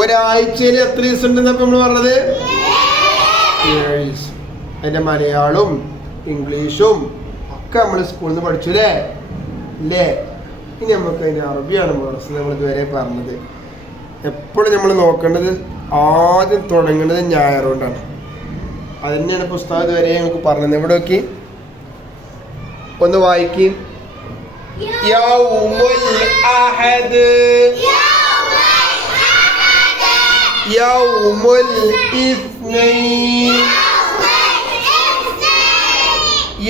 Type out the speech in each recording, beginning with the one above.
ഒരാഴ്ചയിൽ എത്ര ദിവസം ഉണ്ടെന്നൊക്കെ നമ്മൾ പറഞ്ഞത്? 7 ദിവസം. അതിന്റെ മലയാളവും ഇംഗ്ലീഷും ഒക്കെ നമ്മൾ സ്കൂളിൽ നിന്ന് പഠിച്ചു അല്ലേ? ഇനി നമുക്ക് അതിന്റെ അറബിയാണ് മദ്രസ നമ്മൾ ഇതുവരെ പറഞ്ഞത്. എപ്പോഴും നമ്മൾ നോക്കേണ്ടത് ആദ്യം തുടങ്ങുന്നത് ഞായർ കൊണ്ടാണ്. അത് തന്നെയാണ് പുസ്തകം ഇതുവരെ നമുക്ക് പറഞ്ഞത്. എവിടെ നോക്കി ഒന്ന് വായിക്കും. യൗമുൽ അഹദ്, യൗമുൽ ഇസ്നൈൻ,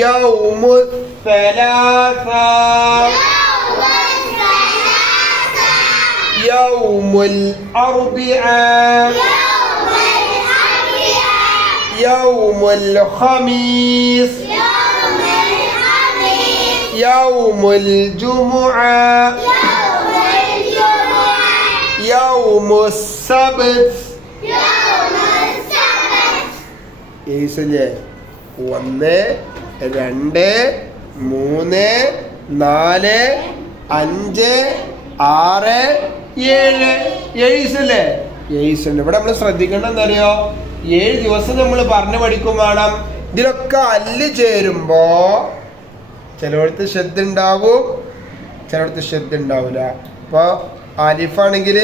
യൗമുൽ സലാസ, യൗമുൽ അർബിഅ, യൗമുൽ ഖമീസ്, യൗമുൽ ജുമുഅ, യൗമുസ് സബ്ത്. 1 2 3 4 5 6 7 7 ഇവിടെ നമ്മൾ ശ്രദ്ധിക്കേണ്ടത് എന്താ അറിയോ? 7 ദിവസം നമ്മൾ പറഞ്ഞു പഠിക്കും വേണം. ഇതിലൊക്കെ അല്ല് ചേരുമ്പോ ചിലയിടത്ത് ശ്രദ്ധ ഉണ്ടാവും, ചിലയിടത്ത് ശ്രദ്ധ ഉണ്ടാവില്ല. അപ്പൊ ആലിഫാണെങ്കിൽ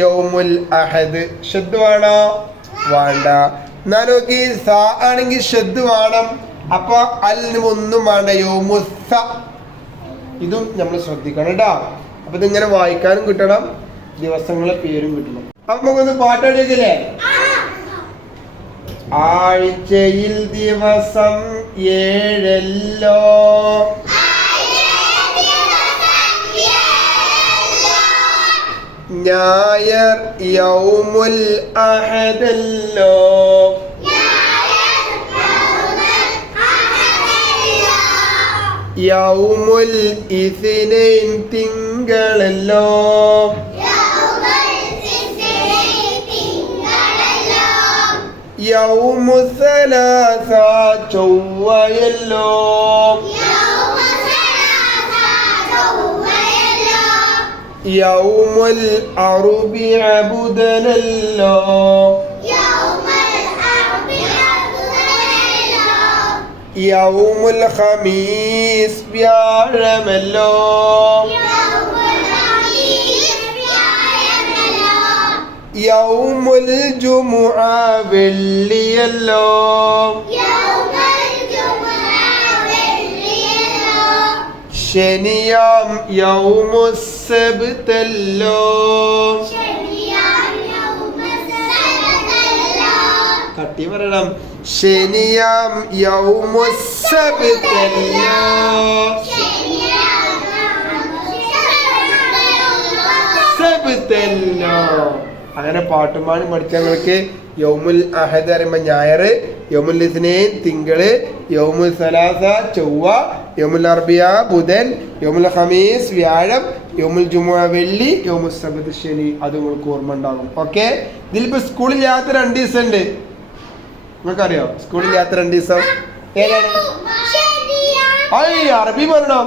യൗമുൽ അഹദ് ശ്രദ്ധ വേണോ? വേണ്ട. എന്നാ നോക്കി സ ആണെങ്കിൽ ശ്രദ്ധ വേണം. അപ്പൊ അല്ലിന് ഒന്നും വേണ്ട, യൗമുസ. ഇതും നമ്മൾ ശ്രദ്ധിക്കണം കേട്ടോ. അപ്പൊ ഇതിങ്ങനെ വായിക്കാനും കിട്ടണം, ദിവസങ്ങളെ പേരും കിട്ടണം. അപ്പൊ നമുക്കൊന്ന് പാട്ടടിക്കില്ലേ? ആഴ്ചയിൽ ദിവസം 7 ഞായർ യൗമുൽ അഹദല്ലോ, യൗമുൽ ഇസ്നൈൻ തിങ്കളല്ലോ, യൗമുൽ സലാസ ചൊവ്വയല്ലോ, യൗമുൽ അർബിഅ ബുധനല്ലോ, യൗമുൽ ഖമീസ് വ്യാഴമല്ലോ, യൗമുൽ ജുമുഅ വെള്ളിയല്ലോ, ശനിയാം യൗമുസ് സബ്തല്ലോ. കട്ടി പറയണം. ശനിയാം യൗമുസ് സബ്തല്ലോ, സബ്തല്ലോ. അങ്ങനെ പാട്ടുമാണി പഠിച്ചവർക്ക് യൗമുൽ അഹദ് പറയുമ്പോ ഞായർ, യൗമുൽ ഇസ്നൈൻ തിങ്കള്, യൗമുൽ സലാസ ചൊവ്വ, യൗമുൽ അർബിയ ബുധൻ, യൗമുൽ ഖമീസ് വ്യാഴം, യൗമുൽ ജുമുഅ വെള്ളി, യൗമുൽ സബ്ത് ശനി. അത് നിങ്ങൾക്ക് ഓർമ്മ ഉണ്ടാകും. ഓക്കെ. ഇതിലിപ്പോ സ്കൂളിൽ യാത്ര 2 ദിവസം ഉണ്ട്. നിങ്ങൾക്കറിയോ സ്കൂളിൽ യാത്ര 2 ദിവസം ഏതാണ്? അറബി പറയണം.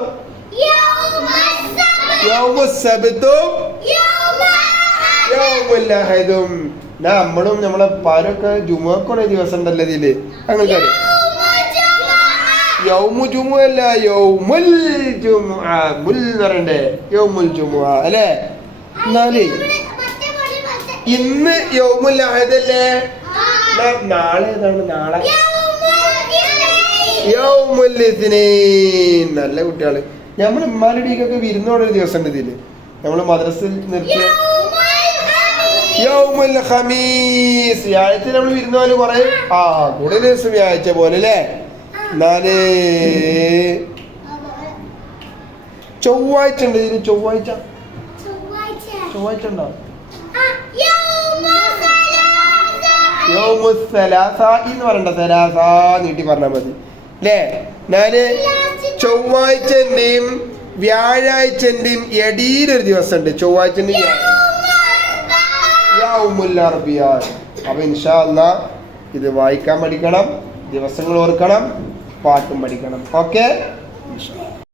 യൗമുൽ സബ്തും യൗമുൽ അഹദും. നമ്മളും നമ്മളെ പാരൊക്കെ ജുമുഅക്കൊരു ദിവസം ഉണ്ടല്ലോ ഇതില്. അങ്ങനത്തെ യൗമു ജുമുഅ അല്ല, യൗമുൽ ജുമുഅ. മുൽ എന്ന് പറയണ്ടേ? യൗമുൽ ജുമുഅ അല്ലേ? എന്നാലേ ഇന്ന് യൗമുൽ അഹദ് അല്ലേ? നാളെ ഏതാണ്? നാളെ യൗമുൽ ഇസ്നൈൻ. നല്ല കുട്ടികള്. നമ്മൾ ഉമ്മാരുടെയൊക്കെ വിരുന്നോടൊരു ദിവസം ഉണ്ട് ഇതില്. നമ്മള് മദ്രസയിൽ നിർത്തിയ യൗമുൽ ഖമീസ്. വ്യാഴാഴ്ച നമ്മൾ വിരുന്നോല് കുറെ കൂടുതൽ ദിവസം വ്യാഴാഴ്ച പോലെ അല്ലേ? എന്നാല് ചൊവ്വാഴ്ച ഉണ്ട് ഇതിന്. ചൊവ്വാഴ്ച ഉണ്ടോ? യൗമുസ് സലാസ എന്ന് പറയണ്ട, സലാസ നീട്ടി പറഞ്ഞാൽ മതി അല്ലേ? ഞാന് ചൊവ്വാഴ്ചന്റെയും വ്യാഴാഴ്ചന്റെയും ഇടയിലൊരു ദിവസം ഉണ്ട്. ചൊവ്വാഴ്ചന്റെയും യൗമുൽ അർബിഅ. അപ്പൊ ഇൻഷാ അല്ലാഹ് ഇത് വായിക്കാൻ പഠിക്കണം, ദിവസങ്ങൾ ഓർക്കണം, പാട്ടും പഠിക്കണം. ഓക്കെ.